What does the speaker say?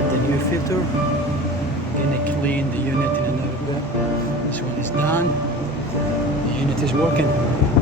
add the new filter. Gonna clean the unit in a little bit. This one is done. The unit is working.